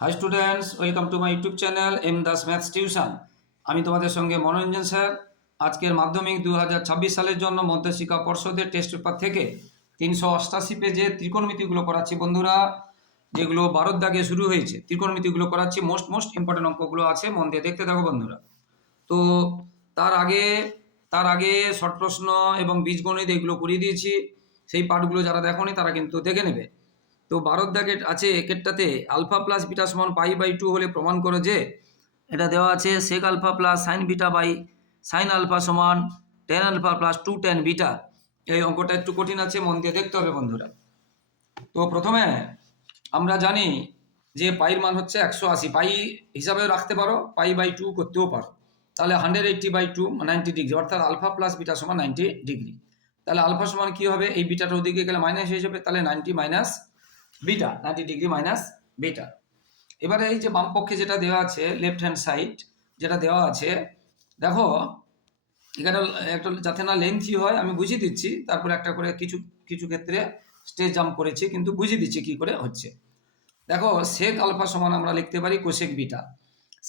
Hi students welcome to my YouTube channel M Das maths tuition আমি তোমাদের সঙ্গে মনোরঞ্জন sir. আজকের মাধ্যমিক দু হাজার ছাব্বিশ সালের জন্য মধ্যশিক্ষা পর্ষদের টেস্ট পেপার থেকে তিনশো অষ্টাশি পেজে ত্রিকোণমিতিগুলো করাচ্ছি বন্ধুরা, যেগুলো ভারত দাগে শুরু হয়েছে। ত্রিকোণমিতিগুলো করাচ্ছি মোস্ট মোস্ট ইম্পর্টেন্ট অঙ্কগুলো আছে, মন দিয়ে দেখতে থাকো বন্ধুরা। তো তার আগে তার আগে শর্ট প্রশ্ন এবং বীজগণিত এগুলো করিয়ে দিয়েছি। সেই পার্টগুলো যারা দেখোনি তারা কিন্তু দেখে নেবে। তো ভারত দাগে আছে একেরটাতে আলফা প্লাস বিটা সমান পাই বাই টু হলে প্রমাণ করো যে এটা দেওয়া আছে sec alpha plus sine beta by sine alpha সমান tan alpha plus two tan beta এই অঙ্কটা একটু কঠিন আছে, মন দিয়ে দেখতে হবে বন্ধুরা। তো প্রথমে আমরা জানি যে পাইর মান হচ্ছে একশো আশি। পাই হিসাবেও রাখতে পারো পাই বাই টু করতেও পারো। তাহলে hundred eighty by two ninety degree অর্থাৎ আলফা প্লাস বিটা সমান নাইনটি ডিগ্রি তাহলে আলফা সমান কী হবে? এই বিটাটা ওদিকে গেলে মাইনাস হয়ে যাবে, তাহলে ninety minus beta ninety degree minus beta এবারে এই যে বাম পক্ষে যেটা দেওয়া আছে লেফট হ্যান্ড সাইড যেটা দেওয়া আছে, দেখো, এখানে একটা যাতে না লেন্থি হয়, আমি বুঝিয়ে দিচ্ছি, তারপরে একটা করে কিছু কিছু ক্ষেত্রে স্টেজ জাম্প করেছি, কিন্তু বুঝিয়ে দিচ্ছি কি করে হচ্ছে। দেখো সেক আলফা সমান আমরা লিখতে পারি কোশেক বিটা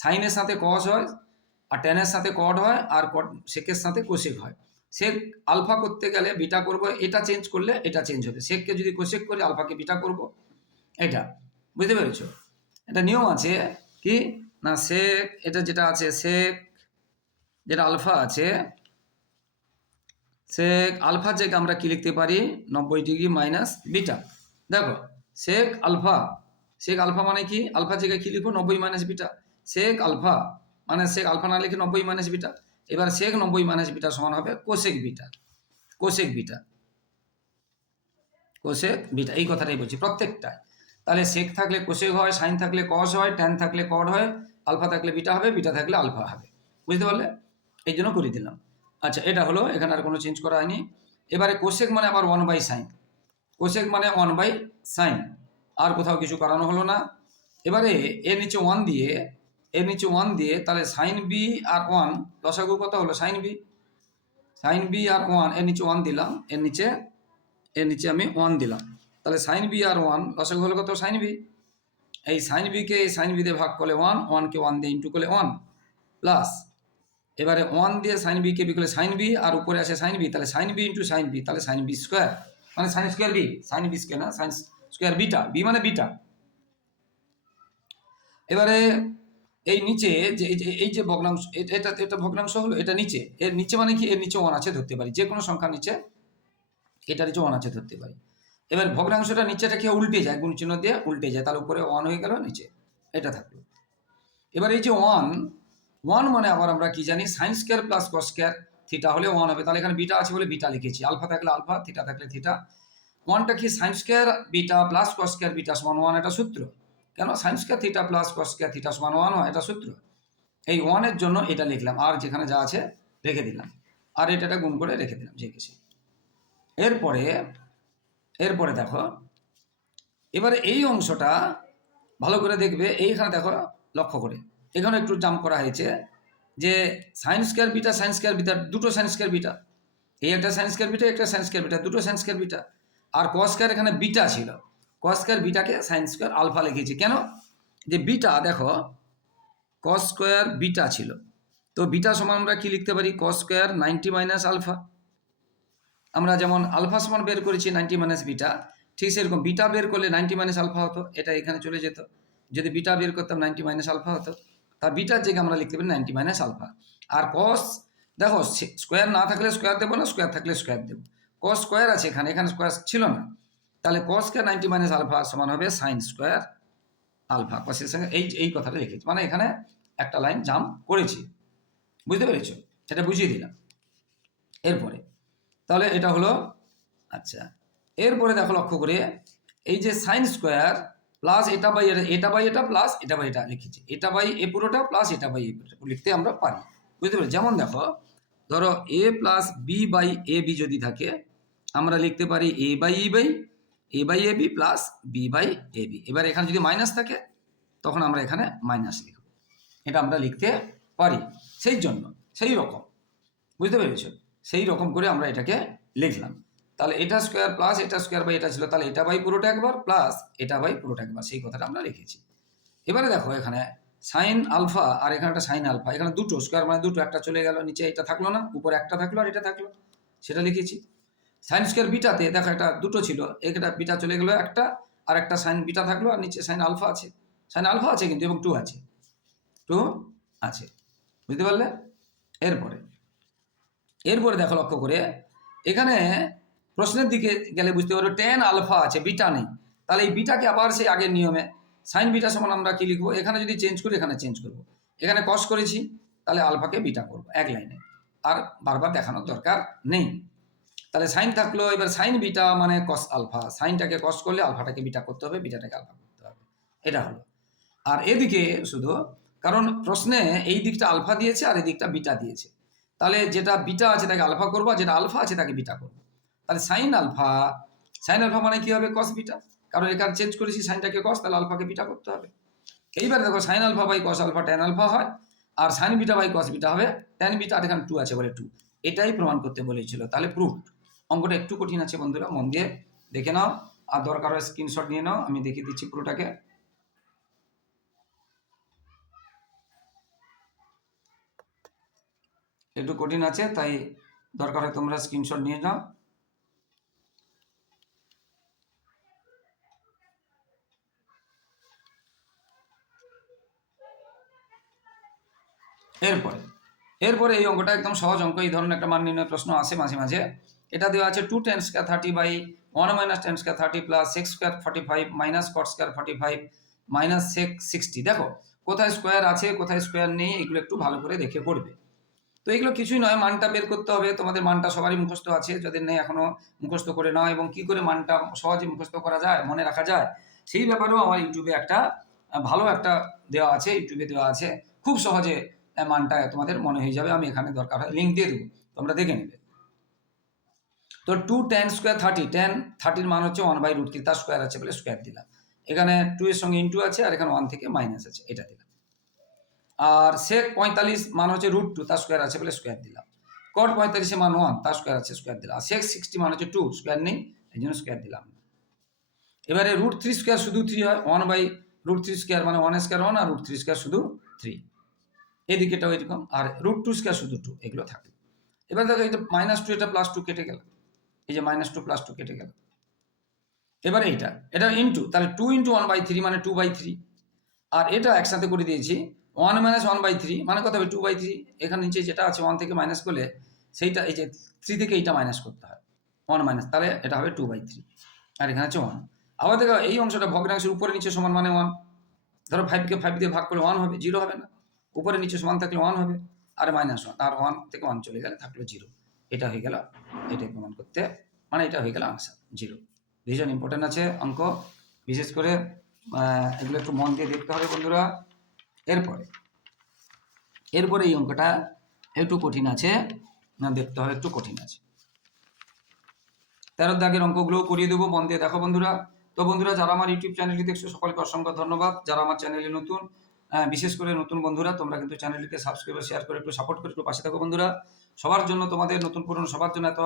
সাইনের সাথে কস হয়, আর টেনের সাথে কড হয়, আর কট সেকের সাথে কোশেক হয়। সেক আলফা করতে গেলে বিটা করব, এটা চেঞ্জ করলে এটা চেঞ্জ হবে। সেককে যদি কোশেক করি আলফাকে বিটা করব। এটা, বুঝতে পেরেছ? এটা নিয়ম আছে কি? না সেক এটা যেটা আছে সেক যেটা আলফা আছে সেক আলফা জায়গায় আমরা কি লিখতে পারি? নব্বই ডিগ্রি মাইনাস বিটা দেখো সেক আলফা সেক আলফা মানে কি? আলফা জায়গায় কি লিখব? নব্বই মাইনাস বিটা সেক আলফা মানে সেক আলফা না লিখে নব্বই মাইনাস বিটা এবার সেক নব্বই মাইনাস বিটা সমান হবে cosec beta cosec beta cosec beta এই কথাটাই বলছি প্রত্যেকটা তাহলে সেক থাকলে কোশেক হয় সাইন থাকলে কস হয় ট্যান থাকলে কড হয় আলফা থাকলে বিটা হবে বিটা থাকলে আলফা হবে। বুঝতে পারলে? এই জন্য করে দিলাম। আচ্ছা এটা হলো, এখানে আর কোনো চেঞ্জ করা হয়নি। এবারে কোশেক মানে আবার ওয়ান বাই সাইন কোশেক মানে ওয়ান বাই সাইন আর কোথাও কিছু করানো হলো না। এবারে এর নিচে ওয়ান দিয়ে, এর নিচে ওয়ান দিয়ে তাহলে সাইন বি আর ওয়ান দশাগু কত হলো? সাইন বি সাইন বি আর ওয়ানের নিচে ওয়ান দিলাম। এর নিচে এর নিচে আমি ওয়ান দিলাম। তাহলে সাইন বি আর ওয়ান লসাগু হলো কত? সাইন বি এই সাইন বিকে এই সাইন বি দিয়ে ভাগ করলে ওয়ান ওয়ানকে ওয়ান দিয়ে ইন্টু করলে ওয়ান প্লাস এবারে ওয়ান দিয়ে সাইন বিকে বি করলে সাইন বি আর উপরে আছে সাইন বি তাহলে sine B into sine B তাহলে সাইন বি স্কোয়ার মানে sine square B sine B square না? সাইন স্কোয়ার বিটা বি মানে বিটা এবারে এই নিচে যে, এই যে- ভগ্নাংশ এটা এটা ভগ্নাংশ হলো, এটা নিচে। এর নিচে মানে কি? এর নিচে ওয়ান আছে ধরতে পারি। যে কোনো সংখ্যা নিচে, এটার নিচে ওয়ান আছে ধরতে পারি। এবার ভগ্নাংশটা নিচেটা কি উল্টে যায় গুণ চিহ্ন দিয়ে উল্টে যায় তাহলে উপরে ওয়ান হয়ে গেল নিচে, এটা থাকল। এবার এই যে ওয়ান ওয়ান মানে আবার আমরা কি জানি sine square plus cos square theta হলে ওয়ান হবে, তাহলে এখানে বিটা আছে বলে বিটা লিখেছি আলফা থাকলে আলফা থিটা থাকলে থিটা ওয়ানটা কি sine square beta plus cos square beta সমান ওয়ান এটা সূত্র। কেন? Sine square theta plus cos square theta সমান ওয়ান এটা সূত্র। এই ওয়ানের জন্য এটা লিখলাম, আর যেখানে যা আছে রেখে দিলাম। আর এটা গুণ করে রেখে দিলাম জেগেছি এরপরে এরপরে দেখো, এবারে এই অংশটা ভালো করে দেখবে, এইখানে দেখো, লক্ষ্য করে। এখানে একটু জাম্প করা হয়েছে যে sine square beta sine square beta দুটো সায়েন্স স্কোয়ার বিটা এই একটা সাইন স্কোয়ার বিটা একটা সায়েন্স স্কোয়ার বিটা দুটো সাইন স্কোয়ার বিটা আর কস স্কোয়ার এখানে বিটা ছিল। কস স্কোয়ার বিটাকে সায়েন্স স্কোয়ার আলফা লিখেছি। কেন? যে বিটা দেখো কস স্কোয়ার বিটা ছিল। তো বিটা সমান আমরা কি লিখতে পারি? Cos square ninety minus alpha আমরা যেমন আলফা সমান বের করেছি নাইনটি মাইনাস বিটা, ঠিক সেরকম বিটা বের করলে নাইনটি মাইনাস আলফা হতো, এটা এখানে চলে যেত। যদি বিটা বের করতাম নাইনটি মাইনাস আলফা হতো, তা বিটার জায়গায় আমরা লিখতে পারি নাইনটি মাইনাস আলফা। আর কস দেখো স্কোয়ার না থাকলে স্কোয়ার দেবো না স্কোয়ার থাকলে স্কোয়ার দেবো। কস স্কোয়ার আছে এখানে এখানে স্কোয়ার ছিল না। তাহলে cos square ninety minus alpha সমান হবে সাইন স্কোয়ার আলফা। কসের সঙ্গে এই এই কথাটা লিখেছি মানে এখানে একটা লাইন জাম্প করেছি। বুঝতে পেরেছ? সেটা বুঝিয়ে দিলাম। এরপরে তাহলে এটা হলো আচ্ছা এরপরে দেখো লক্ষ্য করে, এই যে সাইন স্কোয়ার প্লাস এটা বাই এটা বাই এটা প্লাস এটা বাই এটা লিখেছি। এটা বাই এ পুরোটা প্লাস এটা বাই এ পুরোটা, লিখতে আমরা পারি। বুঝতে পারি যেমন দেখো, ধরো A plus B by A B যদি থাকে, আমরা লিখতে পারি A by E by A by A B plus B by A B এবার এখানে যদি মাইনাস থাকে, তখন আমরা এখানে মাইনাস লিখব। এটা আমরা লিখতে পারি। সেই জন্য সেই রকম। বুঝতে পেরেছ? সেই রকম করে আমরা এটাকে লিখলাম। তাহলে এটা স্কোয়ার প্লাস এটা স্কোয়ার বাই এটা ছিল, তাহলে এটা বাই পুরোটা একবার প্লাস এটা বাই পুরোটা একবার, সেই কথাটা আমরা লিখেছি। এবারে দেখো এখানে সাইন আলফা আর এখানে একটা সাইন আলফা এখানে দুটো স্কোয়ার মানে দুটো, একটা চলে গেল, নিচে এটা থাকল না, উপরে একটা থাকল আর এটা থাকল, সেটা লিখেছি। সাইন স্কোয়ার বিটাতে দেখো একটা দুটো ছিল, একটা বিটা চলে গেলো একটা, আর একটা সাইন বিটা থাকল আর নিচে সাইন আলফা আছে। সাইন আলফা আছে কিন্তু এবং টু আছে। টু আছে। বুঝতে পারলে? এরপরে এরপরে দেখো লক্ষ্য করে, এখানে প্রশ্নের দিকে গেলে বুঝতে পারবে টেন আলফা আছে বিটা নেই। তাহলে এই বিটাকে আবার সেই আগের নিয়মে সাইন বিটা সমান আমরা কি লিখব? এখানে যদি চেঞ্জ করি, এখানে চেঞ্জ করব। এখানে কস করেছি, তাহলে আলফাকে বিটা করব, এক লাইনে আর বারবার দেখানোর দরকার নেই। তাহলে সাইন থাকল, এবার সাইন বিটা মানে কস আলফা সাইনটাকে কস করলে আলফাটাকে বিটা করতে হবে বিটাটাকে আলফা করতে হবে। এটা হলো। আর এদিকে শুধু, কারণ প্রশ্নে এই দিকটা আলফা দিয়েছে আর এই দিকটা বিটা দিয়েছে। তাহলে যেটা বিটা আছে তাকে আলফা করব যেটা আলফা আছে তাকে বিটা করব। তাহলে সাইন আলফা সাইন আলফা মানে কি হবে? Cos beta. কারণ এখানে চেঞ্জ করেছি সাইনটাকে কস তাহলে আলফাকে বিটা করতে হবে। এইবার দেখো sine alpha by cos alpha tan alpha হয়, আর sine beta by cos beta হবে ট্যান বিটা, আর এখানে টু আছে বলে টু এটাই প্রমাণ করতে বলেছিল। তাহলে প্রুফ অঙ্কটা একটু কঠিন আছে বন্ধুরা, মন দিয়ে দেখে নাও। আর দরকার হয় স্ক্রিনশট নিয়ে নাও, আমি দেখিয়ে দিচ্ছি পুরোটাকে। একটু কঠিন আছে, তাই দরকার হয় তোমরা স্ক্রিনশট নিয়ে নাও। এরপরে এরপরে এই অঙ্কটা একদম সহজ অঙ্ক, এই ধরনের একটা মান নির্ণয় প্রশ্ন আসে মাঝে মাঝে। এটা দেওয়া আছে two tan square thirty by one minus tan square thirty plus six square forty five minus cot square forty five minus sec sixty দেখো, কোথায় স্কোয়ার আছে, কোথায় স্কোয়ার নেই, এগুলো একটু ভালো করে দেখে পড়বে। তো এগুলো কিছুই নয়, মানটা বের করতে হবে, তোমাদের মানটা সবারই মুখস্থ আছে যাদের নেই এখনও মুখস্থ করে নাও এবং কি করে মানটা সহজে মুখস্থ করা যায়, মনে রাখা যায়, সেই ব্যাপারেও আমার ইউটিউবে একটা ভালো একটা দেওয়া আছে, ইউটিউবে দেওয়া আছে, খুব সহজে মানটা তোমাদের মনে হয়ে যাবে, আমি এখানে দরকার হয় লিঙ্ক দিয়ে দেবো, তোমরা দেখে নেবে। তো two tan square thirty tan থার্টির মান হচ্ছে ওয়ান বাই রুট থ্রি তার স্কোয়ার আছে বলে স্কোয়ার দিলাম। এখানে টু এর সঙ্গে ইন্টু আছে আর এখানে ওয়ান থেকে মাইনাস আছে, এটা দিলাম। আর সেক পঁয়তাল্লিশ মান হচ্ছে রুট টু তার স্কোয়ার আছে বলে স্কোয়ার দিলাম। কট পঁয়তাল্লিশে মান ওয়ান তার স্কোয়ার আছে স্কোয়ার দিলাম। আর সেক সিক্সটি মান হচ্ছে টু স্কোয়ার নেই, এই জন্য স্কোয়ার দিলাম এবারে রুট থ্রি স্কোয়ার শুধু থ্রি হয় one by root three square মানে ওয়ান স্কোয়ার ওয়ান আর রুট থ্রি স্কোয়ার শুধু থ্রি এদিকেটাও এরকম, আর রুট টু স্কোয়ার শুধু টু এগুলো থাকে। এবার দেখো এটা মাইনাস টু এটা প্লাস টু কেটে গেল। এই যে মাইনাস টু প্লাস টু কেটে গেল। এবার এইটা, এটা ইন্টু তাহলে two into one by three মানে টু বাই থ্রি আর এটা একসাথে করে দিয়েছি one minus one by three মানে কত হবে? টু বাই থ্রি এখানে নিচে যেটা আছে ওয়ান থেকে মাইনাস করলে সেইটা, এই যে থ্রি থেকে এইটা মাইনাস করতে হয়। ওয়ান মাইনাস তাহলে এটা হবে টু বাই থ্রি আর এখানে আছে ওয়ান আবার দেখো, এই অংশটা ভগ্নাংশের উপরে নিচে সমান মানে ওয়ান ধরো ফাইভকে ফাইভ দিয়ে ভাগ করলে ওয়ান হবে জিরো হবে না। উপরে নিচে সমান থাকলে ওয়ান হবে, আর মাইনাস ওয়ান আর ওয়ান থেকে ওয়ান চলে গেলে থাকল জিরো এটা হয়ে গেল, এটাই প্রমাণ করতে মানে এটা হয়ে গেল আনসার জিরো ভীষণ ইম্পর্টেন্ট আছে, অঙ্ক। বিশেষ করে এগুলো একটু মন দিয়ে দেখতে হবে বন্ধুরা। এরপরে এরপরে এই অঙ্কটা একটু কঠিন আছে, না দেখতে হবে একটু কঠিন আছে। তেরো দাগের অঙ্কগুলোও করিয়ে দেবো বন্ধে দেখো বন্ধুরা। তো বন্ধুরা, যারা আমার ইউটিউব চ্যানেলটি দেখছ, সকলকে অসংখ্য ধন্যবাদ। যারা আমার চ্যানেলে নতুন বিশেষ করে নতুন বন্ধুরা, তোমরা কিন্তু চ্যানেলটিকে সাবস্ক্রাইব শেয়ার করে একটু সাপোর্ট করে একটু পাশে থাকো বন্ধুরা। সবার জন্য তোমাদের, নতুন পুরনো সবার জন্য এত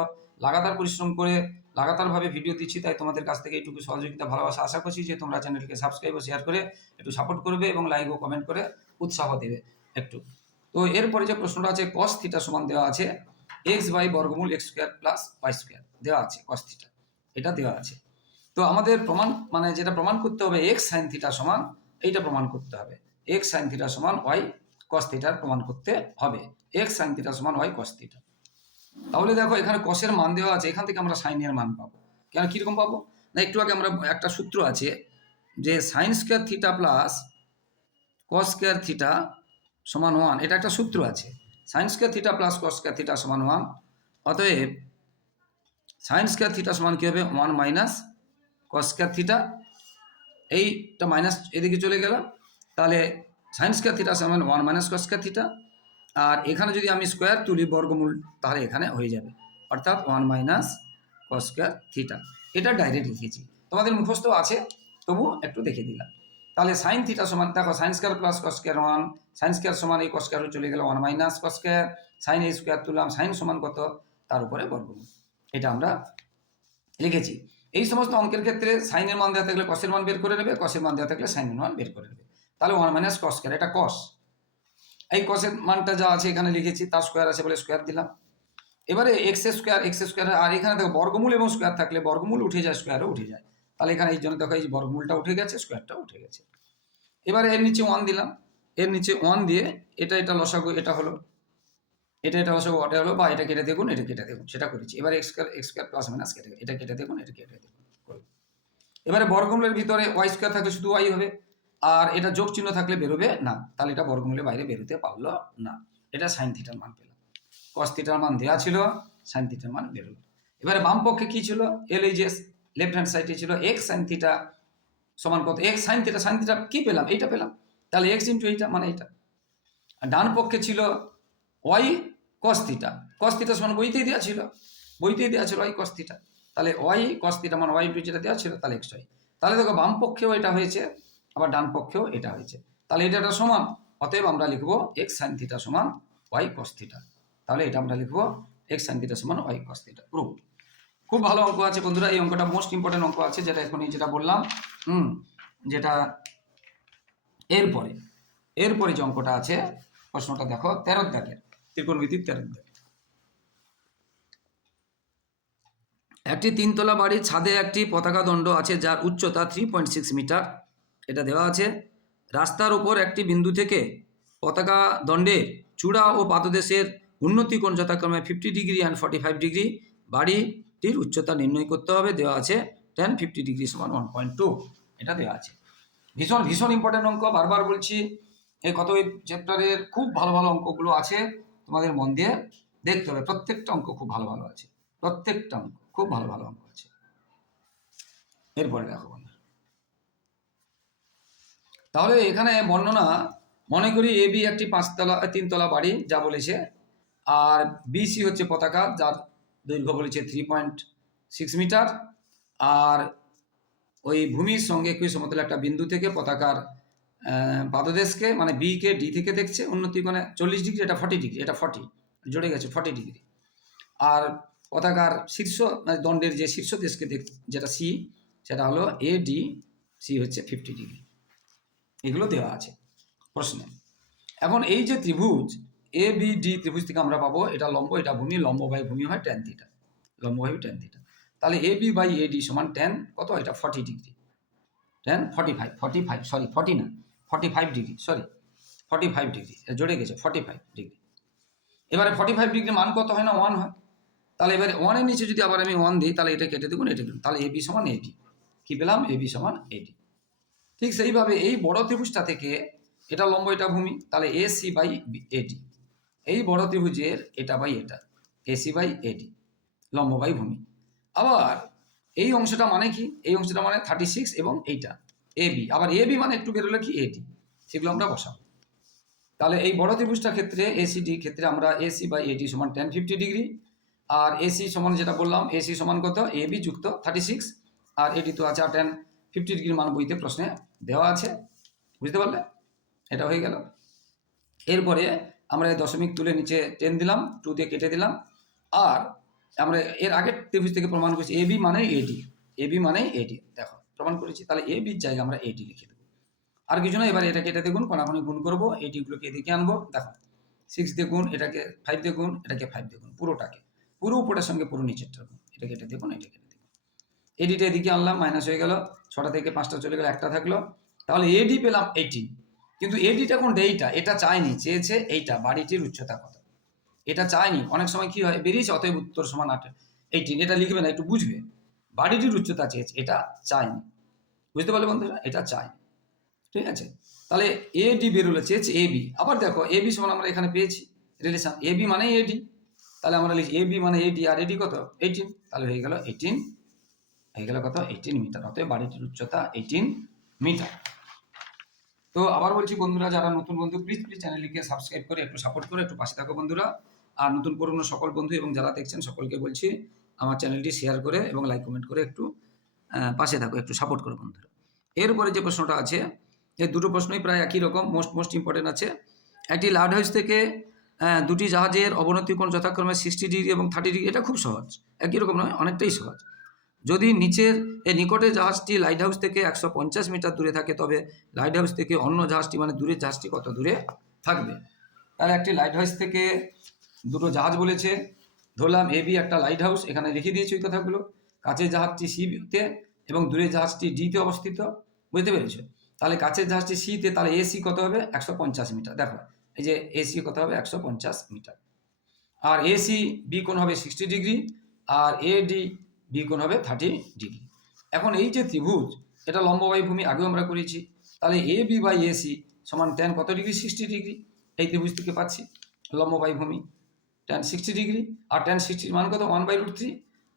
লাগাতার পরিশ্রম করে লাগাতারভাবে ভিডিও দিচ্ছি, তাই তোমাদের কাছ থেকে এইটুকু সহযোগিতা, ভালোবাসা আশা করছি যে তোমরা চ্যানেলটিকে সাবস্ক্রাইব ও শেয়ার করে একটু সাপোর্ট করবে এবং লাইক ও কমেন্ট করে উৎসাহ দেবে একটু। তো এরপরে যে প্রশ্নটা আছে কস থিটা সমান দেওয়া আছে এক্স বাই বর্গমূল X square plus Y square দেওয়া আছে কস থিটা এটা দেওয়া আছে। তো আমাদের প্রমাণ মানে যেটা প্রমাণ করতে হবে এক্স সাইন থিটা সমান, এইটা প্রমাণ করতে হবে। এক্স সাইন থিটা সমান ওয়াই কস থিটার প্রমাণ করতে হবে। এক্স সাইন থিটা সমান ওয়াই কস থিটা তাহলে দেখো এখানে কসের মান দেওয়া আছে, এখান থেকে আমরা সাইনের মান পাবো। কেন, কীরকম পাবো? না, একটু আগে আমরা একটা সূত্র আছে যে sine square theta plus cos square theta সমান ওয়ান এটা একটা সূত্র আছে। Sine square theta plus cos square theta সমান ওয়ান অতএব সাইন স্কোয়ার থিটা সমান কী হবে? One minus cos square theta এইটা মাইনাস এদিকে চলে গেল তাহলে সাইন স্কোয়ার থিটা সমান ওয়ান মাইনাস কস থিটা আর এখানে যদি আমি স্কোয়ার তুলি বর্গমূল, তাহলে এখানে হয়ে যাবে। অর্থাৎ one minus cos square theta এটা ডাইরেক্ট লিখেছি। তোমাদের মুখস্থ আছে? তবু একটু দেখে দিলাম তাহলে সাইন থিটা সমান, দেখো sine square plus cos square one sine square সমান এই কস স্কোয়ার চলে গেল one minus cos square sine এই স্কোয়ার তুললাম সাইন সমান কত? তার উপরে বর্গমূল। এটা আমরা লিখেছি। এই সমস্ত অঙ্কের ক্ষেত্রে সাইনের মান দেওয়া থাকলে কসের মান বের করে নেবে কসের মান দেওয়া থাকলে সাইনের মান বের করে নেবে। তাহলে ওয়ান মাইনাস কস স্কোয়ার এটা কস এই কসের মানটা যা আছে এখানে লিখেছি, তার স্কোয়ার আছে বলে স্কোয়ার দিলাম। এবারে এক্স স্কোয়ার এক্স স্কোয়ার আর এখানে দেখো বর্গমূল এবং স্কোয়ার থাকলে বর্গমূল উঠে যায় স্কোয়ারও উঠে যায়। তাহলে এখানে এই জন্য দেখো এই বর্গমূলটা উঠে গেছে স্কোয়ারটা উঠে গেছে। এবারে এর নিচে ওয়ান দিলাম। এর নিচে ওয়ান দিয়ে এটা এটা লসাগু, এটা হলো, এটা এটা লসাগু ওটা হলো, বা এটা কেটে দেখুন, এটা কেটে দেখুন, সেটা করেছি। এবার X square X square plus minus কেটে এটা কেটে দেখুন, এটা কেটে দেখুন। এবারে বর্গমূলের ভিতরে ওয়াই স্কোয়ার থাকলে শুধু ওয়াই হবে। আর এটা যোগ চিহ্ন থাকলে বেরোবে না। তাহলে এটা বর্গমূলের বাইরে বেরোতে পারল না। এটা সাইন থিটার মান পেলাম। কস থিটার মান দেওয়া ছিল সাইন থিটার মান বেরোলো। এবারে বাম পক্ষে কি ছিল? এল এই যে লেফট হ্যান্ড সাইডে ছিল এক্স সাইন থিটা সমান কত? X sine theta sine theta কি পেলাম? এইটা পেলাম। তাহলে এক্স ইন্টু এইটা মানে এইটা। ডান পক্ষে ছিল Y cos theta cos theta সমান বইতেই দেওয়া ছিল। বইতেই দেওয়া ছিল ওয়াই কস থিটা তাহলে ওয়াই কস থিটা মানে ওয়াই ইন্টু যেটা দেওয়া ছিল, তাহলে এক্স ওয়াই তাহলে দেখো বাম পক্ষেও এটা হয়েছে আবার ডান পক্ষেও এটা হয়েছে। তাহলে এটা একটা সমান, অতএব আমরা লিখব এক্স সাইন থিটা সমান ওয়াই কস থিটা তাহলে এটা আমরা লিখব এক্স সাইন থিটা সমান ওয়াই কস থিটা খুব ভালো অঙ্ক আছে বন্ধুরা, এই অঙ্কটা মোস্ট ইম্পর্টেন্ট অঙ্ক আছে, যেটা এখনই যেটা বললাম। হুম, যেটা এরপরে এরপরে যে অঙ্কটা আছে, প্রশ্নটা দেখো, তেরো দাগের ত্রিকোণমিতির তেরো দাগের একটি তিনতলা বাড়ির ছাদে একটি পতাকা দণ্ড আছে যার উচ্চতা থ্রি পয়েন্ট সিক্স মিটার এটা দেওয়া আছে, রাস্তার উপর একটি বিন্দু থেকে পতাকা দণ্ডে চূড়া ও পাদদেশের উন্নতি কোণ যথাক্রমে fifty degree and forty five degree বাড়িটির উচ্চতা নির্ণয় করতে হবে, দেওয়া আছে টেন ফিফটি ডিগ্রি সমান ওয়ান পয়েন্ট টু এটা দেওয়া আছে। ভীষণ ভীষণ ইম্পর্টেন্ট অঙ্ক, বারবার বলছি, এই কত চ্যাপ্টারের খুব ভালো ভালো অঙ্কগুলো আছে, তোমাদের মন দিয়ে দেখতে হবে, প্রত্যেকটা অঙ্ক খুব ভালো ভালো আছে, প্রত্যেকটা অঙ্ক খুব ভালো ভালো অঙ্ক আছে। এরপরে দেখো তাহলে এখানে বর্ণনা, মনে করি এ, বি একটি পাঁচতলা তিনতলা বাড়ি, যা বলেছে। আর বিসি হচ্ছে পতাকা, যার দৈর্ঘ্য বলেছে থ্রি পয়েন্ট সিক্স মিটার আর ওই ভূমির সঙ্গে একই সমতল একটা বিন্দু থেকে পতাকার পাদদেশকে মানে বি কে ডি থেকে দেখছে, উন্নতি মানে চল্লিশ ডিগ্রি, এটা ফর্টি ডিগ্রি, এটা ফর্টি জড়ে গেছে ফর্টি ডিগ্রি। আর পতাকার শীর্ষ মানে দণ্ডের যে শীর্ষ দেশকে দেখ, যেটা সি সেটা হলো এ ডি সি হচ্ছে ফিফটি ডিগ্রি। এগুলো দেওয়া আছে প্রশ্নে। এখন এই যে ত্রিভুজ এ বি ডি ত্রিভুজ থেকে আমরা পাবো, এটা লম্ব, এটা ভূমি, লম্ব বাই ভূমি হয় টেন থিটা লম্ব বাই টেন থিটা তাহলে A B by A D সমান টেন কত? এটা forty degree tan forty five forty five sorry forty না forty five degree sorry forty five degree জড়ে গেছে ফর্টি ফাইভ ডিগ্রি এবারে ফর্টি ফাইভ ডিগ্রি মান কত হয় না? ওয়ান হয়। তাহলে এবারে ওয়ানের নিচে যদি আবার আমি ওয়ান দিই, তাহলে এটা কেটে দেখুন এটা তাহলে এ বি সমান এডি কী পেলাম? এ বি সমান এডি ঠিক সেইভাবে এই বড় ত্রিভুজটা থেকে এটা লম্ব, এটা ভূমি, তাহলে এ সি বাই এডি এই বড় ত্রিভুজের এটা বাই এটা এসি বাই এডি লম্ব বাই ভূমি। আবার এই অংশটা মানে কি? এই অংশটা মানে থার্টি সিক্স এবং এইটা এ বি আবার এ বি মানে একটু বেরোলে কি? এডি সেগুলো আমরা বসাবো। তাহলে এই বড় ত্রিভুজটা ক্ষেত্রে এসিডি ক্ষেত্রে আমরা এসি বাই এডি সমান টেন ফিফটি ডিগ্রি আর এসি সমান যেটা বললাম এসি সমান কত? এ বি যুক্ত থার্টি সিক্স আর এডি তো আছে টেন ফিফটি ডিগ্রি মান বইতে প্রশ্নে দেওয়া আছে। বুঝতে পারলে? এটা হয়ে গেল। এরপরে আমরা দশমিক তুলে নিচে টেন দিলাম টু দিয়ে কেটে দিলাম। আর আমরা এর আগের ত্রিভুজ থেকে প্রমাণ করছি এ বি মানে এডি এ বি মানে এডি দেখো, প্রমাণ করেছি, তাহলে এ বির জায়গায় আমরা এডি লিখে দেবো। আর কিছু না, এবার এটা কেটে দেখুন, কোনাকুনি গুণ করব এডিগুলোকে এদিকে আনব। দেখো সিক্স দিয়ে গুণ, এটাকে ফাইভ দিয়ে গুণ, এটাকে ফাইভ দিয়ে গুণ, পুরোটাকে, পুরো উপরের সঙ্গে পুরো নিচেরটা গুণ, এটা কেটে দেখুন, এটা দেখুন। এডিটা এদিকে আনলাম মাইনাস হয়ে গেল, ছটা থেকে পাঁচটা চলে গেল, একটা থাকল। তাহলে এডি পেলাম এইটিন কিন্তু এডিটা কোনটা এইটা, এটা চায়নি, চেয়েছে এইটা, বাড়িটির উচ্চতা কত? এটা চায়নি। অনেক সময় কি হয়, বেরিয়েছে, অতএব উত্তর সমান আট এইটিন এটা লিখবে না, একটু বুঝবে। বাড়িটির উচ্চতা চেয়েছে, এটা চায়নি। বুঝতে পারলে বন্ধুরা? এটা চায়নি। ঠিক আছে? তাহলে এ ডি বেরোলে, চেয়েছে এ বি আবার দেখো এ বি সমান আমরা এখানে পেয়েছি রিলেশন এ বি মানে এডি তাহলে আমরা লিখছি এ বি মানে এডি আর এডি কত? এইটিন তাহলে হয়ে গেল এইটিন হয়ে গেল কত? Eighteen metre. অতএব বাড়িটির উচ্চতা এইটিন মিটার। তো আবার বলছি বন্ধুরা, যারা নতুন বন্ধু প্লিজ প্লিজ চ্যানেলটিকে সাবস্ক্রাইব করে, একটু সাপোর্ট করে, একটু পাশে থাকো বন্ধুরা। আর নতুন পুরনো সকল বন্ধু এবং যারা দেখছেন, সকলকে বলছি আমার চ্যানেলটি শেয়ার করে এবং লাইক কমেন্ট করে একটু পাশে থাকো, একটু সাপোর্ট করো বন্ধুরা। এরপরে যে প্রশ্নটা আছে, এই দুটো প্রশ্নই প্রায় একই রকম মোস্ট মোস্ট ইম্পর্টেন্ট আছে। একটি লার্ড হাউস থেকে দুটি জাহাজের অবনতি কোণ যথাক্রমে সিক্সটি ডিগ্রি এবং থার্টি ডিগ্রি এটা খুব সহজ। একই রকম নয়, অনেকটাই সহজ। যদি নিচের, এই নিকটে জাহাজটি লাইট হাউস থেকে একশো পঞ্চাশ মিটার দূরে থাকে, তবে লাইট হাউস থেকে অন্য জাহাজটি মানে দূরের জাহাজটি কত দূরে থাকবে? তাহলে একটি লাইট হাউস থেকে দুটো জাহাজ বলেছে। ধরলাম এবি একটা লাইট হাউস এখানে রেখে দিয়েছি ওই কথাগুলো। কাছের জাহাজটি সিতে এবং দূরের জাহাজটি ডিতে অবস্থিত। বুঝতে পেরেছ? তাহলে কাছের জাহাজটি সিতে তাহলে এসি কত হবে? একশো পঞ্চাশ মিটার দেখো, এই যে এসি কত হবে? একশো পঞ্চাশ মিটার আর এসি বি কোন হবে? সিক্সটি ডিগ্রি আর এডি বি কোণ হবে থার্টি ডিগ্রি এখন এই যে ত্রিভুজ, এটা লম্ববায়ু ভূমি, আগেও আমরা করেছি। তাহলে এ বি বাই এসি সমান টেন কত ডিগ্রি সিক্সটি ডিগ্রি এই ত্রিভুজ থেকে পাচ্ছি লম্ববায়ু ভূমি টেন সিক্সটি ডিগ্রি আর টেন সিক্সটির মান কত? ওয়ান বাই রুট থ্রি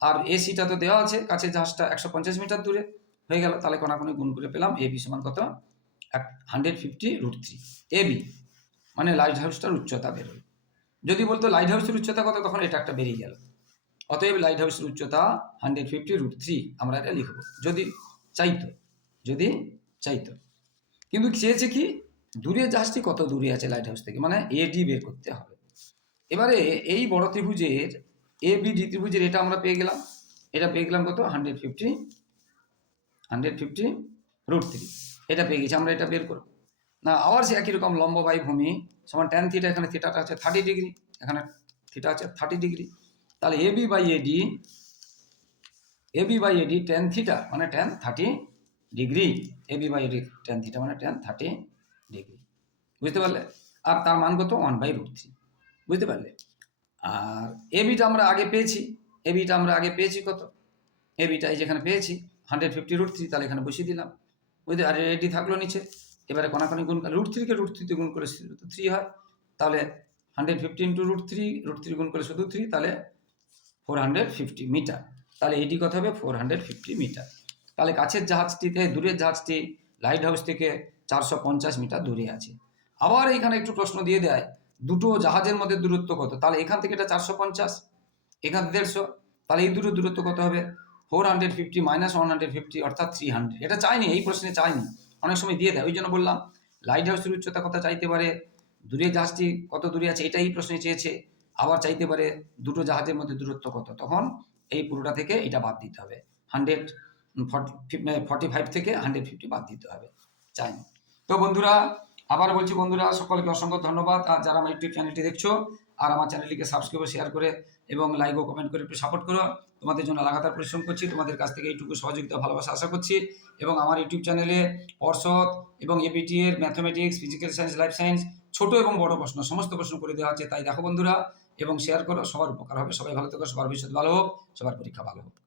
আর এসিটা তো দেওয়া আছে, কাছে জাহাজটা একশো পঞ্চাশ মিটার দূরে। হয়ে গেল, তাহলে কোনাকুনি গুণ করে পেলাম এ বি সমান কত? এক hundred fifty root three A B মানে লাইট হাউসটার উচ্চতা বেরোয় যদি বলতো লাইট হাউসের উচ্চতা কত? তখন এটা একটা বেরিয়ে গেল। অতএব লাইট হাউসের উচ্চতা হান্ড্রেড ফিফটি রুট থ্রি আমরা এটা লিখব। যদি চাইতো যদি চাইতো। কিন্তু চেয়েছে কি, দূরে জাহাজটি কত দূরে আছে লাইট হাউস থেকে? মানে এডি বের করতে হবে। এবারে এই বড় ত্রিভুজের এ বি ডি ত্রিভুজের এটা আমরা পেয়ে গেলাম। এটা পেয়ে গেলাম কত? Hundred fifty hundred fifty root three এটা পেয়ে গেছি, আমরা এটা বের করব। না, আবার সে একই রকম লম্ববায়ু ভূমি, সমান ট্যান থিটা এখানে থিটাটা আছে থার্টি ডিগ্রি এখানে থিটা আছে থার্টি ডিগ্রি তাহলে A B by AD A B by AD tan theta মানে tan thirty degree A B by AD tan theta মানে টেন থার্টি ডিগ্রি বুঝতে পারলে? আর তার মান কত? ওয়ান বাই রুট থ্রি বুঝতে পারলে? আর এ বিটা আমরা আগে পেয়েছি। এ বিটা আমরা আগে পেয়েছি কত? এ বিটা এই যেখানে পেয়েছি হান্ড্রেড ফিফটি রুট থ্রি তাহলে এখানে বসিয়ে দিলাম। বুঝতে আর এডি থাকল নিচে। এবারে কোনাকানি গুণ রুট থ্রিকে রুট থ্রিতে গুণ করে থ্রি হয়। তাহলে hundred fifty into root three root three গুণ করে শুধু থ্রি তাহলে ফোর হান্ড্রেড ফিফটি মিটার তাহলে এটি কত হবে? ফোর হান্ড্রেড ফিফটি মিটার তাহলে কাছের জাহাজটিতে দূরের জাহাজটি লাইট হাউস থেকে চারশো পঞ্চাশ মিটার দূরে আছে। আবার এখানে একটু প্রশ্ন দিয়ে দেয়, দুটো জাহাজের মধ্যে দূরত্ব কত? তাহলে এখান থেকে এটা চারশো পঞ্চাশ, এখান দেড়শো, তাহলে এই দুটো দূরত্ব কত হবে? Four hundred fifty minus one hundred fifty অর্থাৎ থ্রি হান্ড্রেড এটা চাইনি, এই প্রশ্নে চাইনি। অনেক সময় দিয়ে দেয়, ওই জন্য বললাম লাইট হাউসের উচ্চতা কত চাইতে পারে? দূরে জাহাজটি কত দূরে আছে? এটাই প্রশ্নে চেয়েছে। আবার চাইতে পারে দুটো জাহাজের মধ্যে দূরত্ব কত? তখন এই পুরোটা থেকে এটা বাদ দিতে হবে। হান্ড্রেড ফর্টি ফাইভ থেকে হান্ড্রেড ফিফটি বাদ দিতে হবে। চাইনি তো বন্ধুরা, আবার বলছি বন্ধুরা, সকলকে অসংখ্য ধন্যবাদ। আর যারা আমার ইউটিউব চ্যানেলটি দেখছ, আর আমার চ্যানেলটিকে সাবস্ক্রাইব শেয়ার করে, এবং লাইক ও কমেন্ট করে একটু সাপোর্ট করো, তোমাদের জন্য লাগাতার পরিশ্রম করছি। তোমাদের কাছ থেকে এইটুকু সহযোগিতা, ভালোবাসা আশা করছি। এবং আমার ইউটিউব চ্যানেলে পর্ষদ এবং এবিটি এর mathematics physical science life science ছোট এবং বড় প্রশ্ন, সমস্ত প্রশ্ন করে দেওয়া আছে। তাই দেখো বন্ধুরা এবং শেয়ার করো, সবার উপকার হবে। সবাই ভালো থাকো, সবার ভবিষ্যৎ ভালো হোক, সবার পরীক্ষা ভালো হোক।